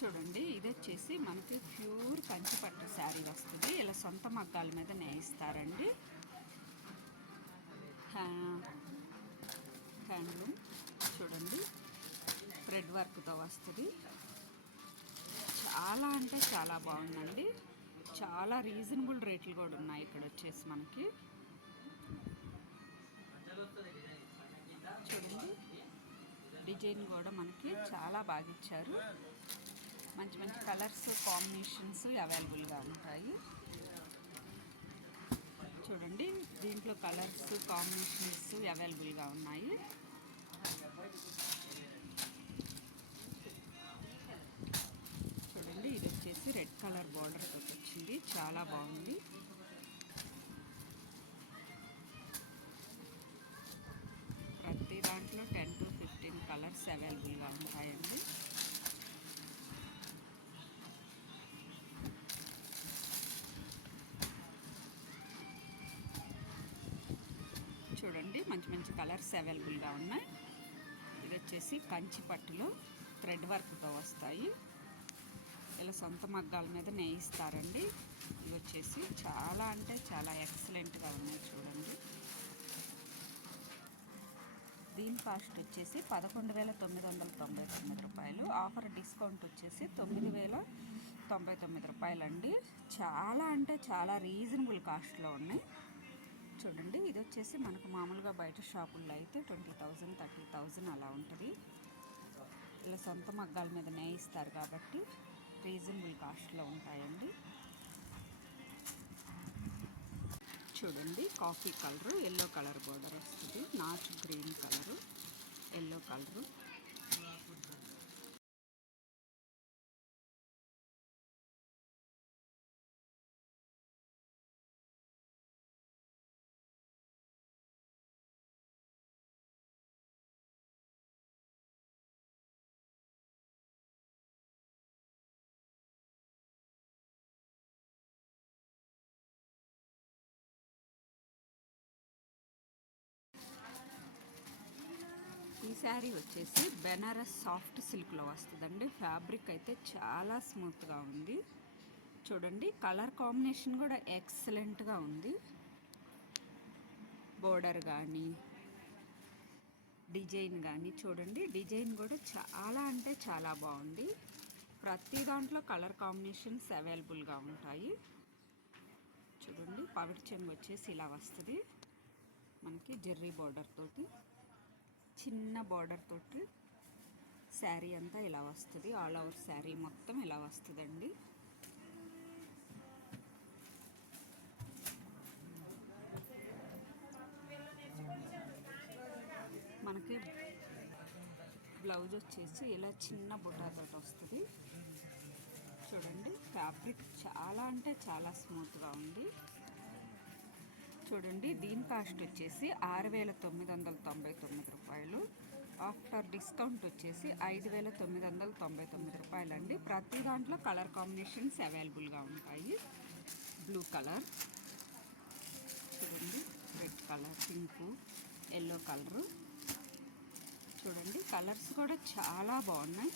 చూడండి, ఇది వచ్చేసి మనకి ప్యూర్ కంచిపట్టు శారీ వస్తుంది. ఇలా సొంత మగ్గాల మీద నేయిస్తారండి. హ్యాండ్లూమ్ చూడండి, థ్రెడ్ వర్క్తో వస్తుంది. చాలా అంటే చాలా బాగుందండి. చాలా రీజనబుల్ రేట్లు కూడా ఉన్నాయి ఇక్కడ వచ్చేసి మనకి. చూడండి, డిజైన్ కూడా మనకి చాలా బాగా ఇచ్చారు. మంచి మంచి కలర్స్ కాంబినేషన్స్ అవైలబుల్గా ఉంటాయి. చూడండి, దీంట్లో కలర్స్ కాంబినేషన్స్ అవైలబుల్గా ఉన్నాయి. చూడండి, ఇది వచ్చేసి రెడ్ కలర్ బార్డర్ తోటి వచ్చింది. చాలా బాగుంది. ప్రతి దాంట్లో 10 to 15 కలర్స్ అవైలబుల్గా ఉంటాయండి. చూడండి, మంచి మంచి కలర్స్ అవైలబుల్గా ఉన్నాయి. ఇది వచ్చేసి కంచి పట్టులో థ్రెడ్ వర్క్తో వస్తాయి. ఇలా సొంత మగ్గాల మీద నేయిస్తారండి. ఇవి వచ్చేసి చాలా అంటే చాలా ఎక్సలెంట్గా ఉన్నాయి. చూడండి, దీని కాస్ట్ వచ్చేసి 11,999 రూపాయలు. ఆఫర్ డిస్కౌంట్ వచ్చేసి 9,099 రూపాయలు అండి. చాలా అంటే చాలా రీజనబుల్ కాస్ట్లో ఉన్నాయి. చూడండి, ఇది వచ్చేసి మనకు మామూలుగా బయట షాపుల్లో అయితే 20,000 30,000 అలా ఉంటుంది. ఇలా సొంత మగ్గాల మీద నేయిస్తారు కాబట్టి రీజనబుల్ కాస్ట్లో ఉంటాయండి. చూడండి, coffee colour, yellow colour border వస్తుంది. నాచ్ గ్రీన్ కలరు, ఎల్లో కలరు. ఈ శారీ వచ్చేసి బెనారస్ సాఫ్ట్ సిల్క్లో వస్తుందండి. ఫ్యాబ్రిక్ అయితే చాలా స్మూత్గా ఉంది. చూడండి, కలర్ కాంబినేషన్ కూడా ఎక్సలెంట్గా ఉంది. బోర్డర్ కానీ డిజైన్ కానీ చూడండి, డిజైన్ కూడా చాలా అంటే చాలా బాగుంది. ప్రతి దాంట్లో కలర్ కాంబినేషన్స్ అవైలబుల్గా ఉంటాయి. చూడండి, పవిటి చెంగు వచ్చేసి ఇలా వస్తుంది. మనకి జెర్రీ బోర్డర్ తోటి, చిన్న బార్డర్ తోటి శారీ అంతా ఇలా వస్తుంది. ఆల్ ఓవర్ శారీ మొత్తం ఇలా వస్తుందండి. మనకి బ్లౌజ్ వచ్చేసి ఇలా చిన్న బుటాతో వస్తుంది. చూడండి, ఫ్యాబ్రిక్ చాలా అంటే చాలా స్మూత్గా ఉంది. చూడండి, దీని కాస్ట్ వచ్చేసి 6,999 రూపాయలు. ఆఫ్టర్ డిస్కౌంట్ వచ్చేసి 5,999 రూపాయలు అండి. ప్రతి దాంట్లో కలర్ కాంబినేషన్స్ అవైలబుల్గా ఉంటాయి. బ్లూ కలర్ చూడండి, red colour, pink, yellow colour. చూడండి, కలర్స్ కూడా చాలా బాగున్నాయి.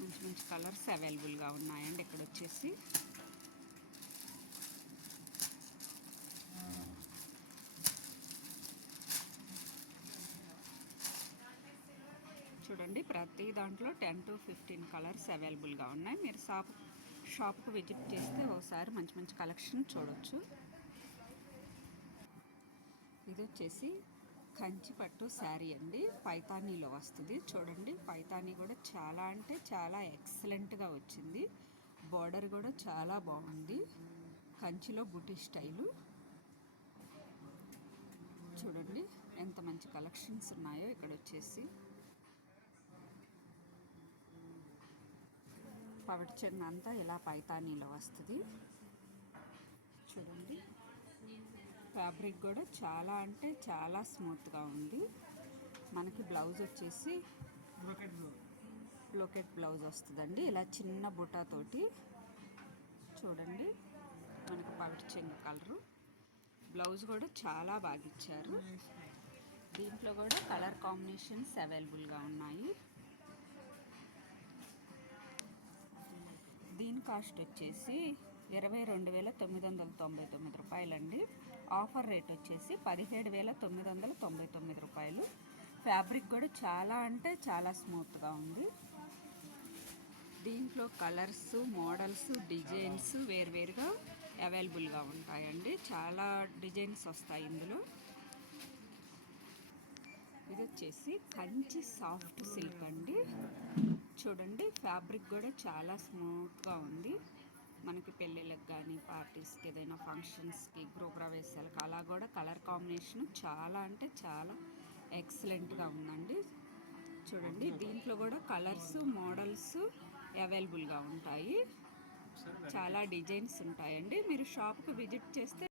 మంచి మంచి కలర్స్ అవైలబుల్గా ఉన్నాయండి ఇక్కడ వచ్చేసి. చూడండి, ప్రతి దాంట్లో 10 to 15 కలర్స్ అవైలబుల్గా ఉన్నాయి. మీరు షాప్కి విజిట్ చేస్తే ఒకసారి మంచి మంచి కలెక్షన్ చూడొచ్చు. ఇది వచ్చేసి కంచిపట్టు శారీ అండి. పైతానీలో వస్తుంది. చూడండి, పైతానీ కూడా చాలా అంటే చాలా ఎక్సలెంట్గా వచ్చింది. బార్డర్ కూడా చాలా బాగుంది. కంచిలో బుటీ స్టైలు. చూడండి, ఎంత మంచి కలెక్షన్స్ ఉన్నాయో ఇక్కడ వచ్చేసి. పవిటి చెంగు అంతా ఇలా పైతానీలో వస్తుంది. చూడండి, ఫ్యాబ్రిక్ కూడా చాలా అంటే చాలా స్మూత్గా ఉంది. మనకి బ్లౌజ్ వచ్చేసి బ్రోకెట్ బ్లౌజ్ వస్తుందండి. ఇలా చిన్న బుటాతోటి. చూడండి, మనకు పవిటి చెంగు కలరు. బ్లౌజ్ కూడా చాలా బాగా ఇచ్చారు. దీంట్లో కూడా కలర్ కాంబినేషన్స్ అవైలబుల్గా ఉన్నాయి. కాస్ట్ వచ్చేసి 22,999 రూపాయలండి. ఆఫర్ రేట్ వచ్చేసి 17,999 రూపాయలు. ఫ్యాబ్రిక్ కూడా చాలా అంటే చాలా స్మూత్గా ఉంది. దీంట్లో కలర్స్, మోడల్స్, డిజైన్స్ వేరువేరుగా అవైలబుల్గా ఉంటాయండి. చాలా డిజైన్స్ వస్తాయి ఇందులో. ఇది వచ్చేసి కంచి సాఫ్ట్ సిల్క్ అండి. చూడండి ఫ్యాబ్రిక్ కూడా చాలా స్మూత్గా ఉంది. మనకి పెళ్ళిళ్ళకి కానీ, పార్టీస్కి, ఏదైనా ఫంక్షన్స్కి, గృహప్రవేశాలకు అలా కూడా కలర్ కాంబినేషన్ చాలా అంటే చాలా ఎక్సలెంట్గా ఉందండి. చూడండి దీంట్లో కూడా కలర్స్, మోడల్స్ అవైలబుల్గా ఉంటాయి. చాలా డిజైన్స్ ఉంటాయండి. మీరు షాప్కి విజిట్ చేస్తే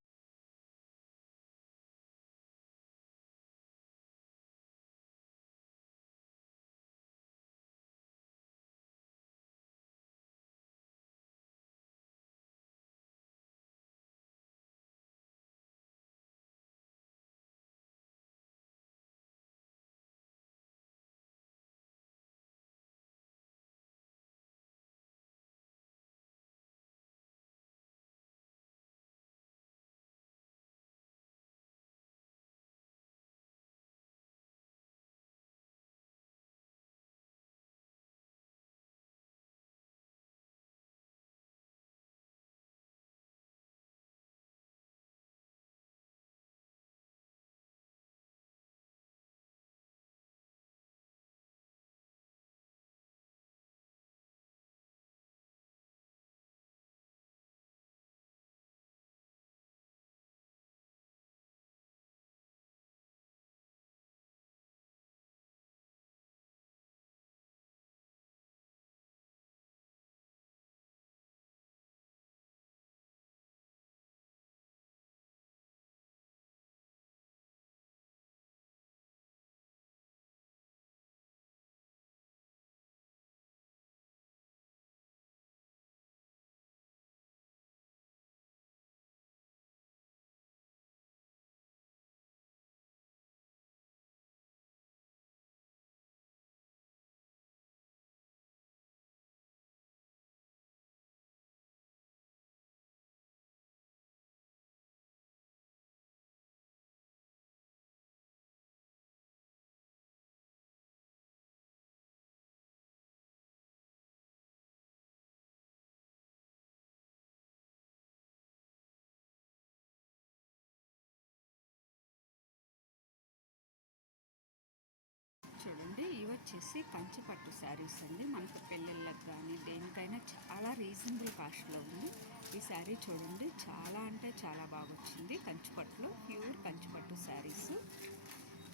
చూడండి ఇవి వచ్చేసి కంచి పట్టు శారీస్ అండి. మనకు పెళ్ళిళ్ళకి కానీ దేనికైనా చాలా రీజనబుల్ కాస్ట్లో ఉంది. ఈ శారీ చూడండి చాలా అంటే చాలా బాగా వచ్చింది. కంచిపట్టులో ప్యూర్ కంచిపట్టు శారీస్.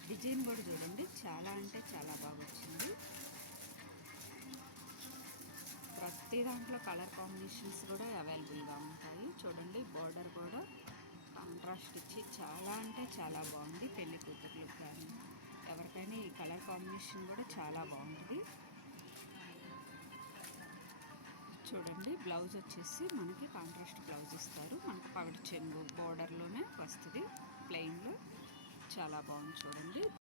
డిజైన్ కూడా చూడండి చాలా అంటే చాలా బాగా వచ్చింది. ప్రతి దాంట్లో కలర్ కాంబినేషన్స్ కూడా అవైలబుల్గా ఉంటాయి. చూడండి బార్డర్ కూడా కాంట్రాస్ట్ ఇచ్చి చాలా అంటే చాలా బాగుంది. పెళ్లి కూతుర్లకు కానీ ఎవరికైనా ఈ కలర్ కాంబినేషన్ కూడా చాలా బాగుంటుంది. చూడండి బ్లౌజ్ వచ్చేసి మనకి కాంట్రాస్ట్ బ్లౌజ్ ఇస్తారు. మనకి పగటి చెంగు బార్డర్లోనే వస్తుంది, ప్లెయిన్లో. చాలా బాగుంది చూడండి.